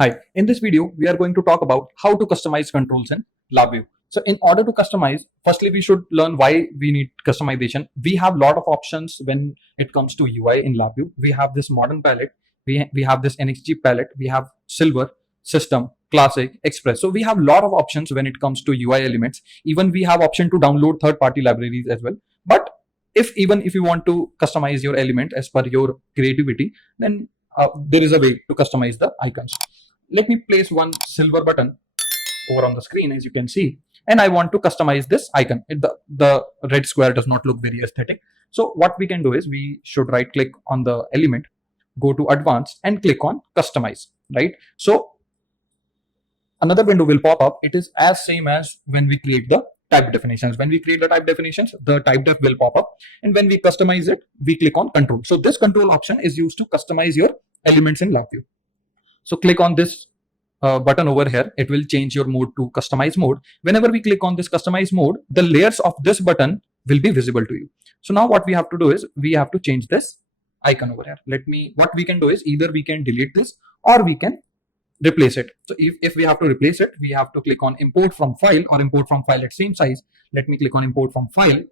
Hi, in this video, we are going to talk about how to customize controls in LabVIEW. So in order to customize, firstly, we should learn why we need customization. We have a lot of options when it comes to UI in LabVIEW. We have this modern palette, we have this NXG palette, we have silver, system, classic, express. So we have a lot of options when it comes to UI elements. Even we have option to download third-party libraries as well. But if you want to customize your element as per your creativity, then there is a way to customize the icons. Let me place one silver button over on the screen, as you can see, and I want to customize this icon. The red square does not look very aesthetic. So what we can do is we should right click on the element, go to advanced and click on customize, right? So another window will pop up. It is as same as when we create the type definitions. When we create the type definitions, the type def will pop up, and when we customize it, we click on control. So this control option is used to customize your elements in LabVIEW. So click on this button over here. It will change your mode to customize mode. Whenever we click on this customize mode, the layers of this button will be visible to you. So now what we have to do is we have to change this icon over here. What we can do is either we can delete this or we can replace it. So if we have to replace it, we have to click on import from file or import from file at same size. Let me click on import from file,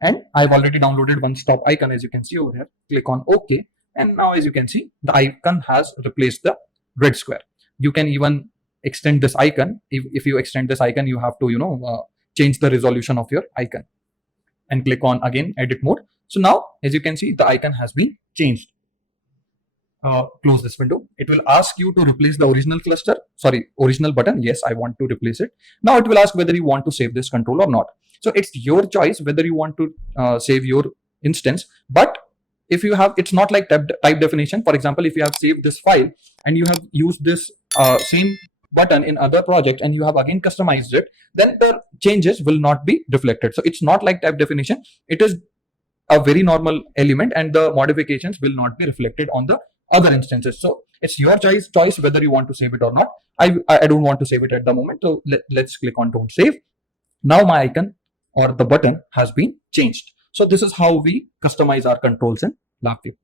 and I've already downloaded one stop icon, as you can see over here. Click on OK, and now as you can see, the icon has replaced the red square. You can even extend this icon. If you extend this icon, you have to change the resolution of your icon, and click on again edit mode. So now as you can see, the icon has been changed. Close this window. It will ask you to replace the original button. Yes, I want to replace it. Now it will ask whether you want to save this control or not. So it's your choice whether you want to save your instance. But if you have, it's not like type definition. For example, if you have saved this file and you have used this same button in other project and you have again customized it, then the changes will not be reflected. So it's not like type definition. It is a very normal element, and the modifications will not be reflected on the other instances. So it's your choice whether you want to save it or not. I don't want to save it at the moment. So let's click on don't save. Now my icon or the button has been changed. So this is how we customize our controls in LabVIEW.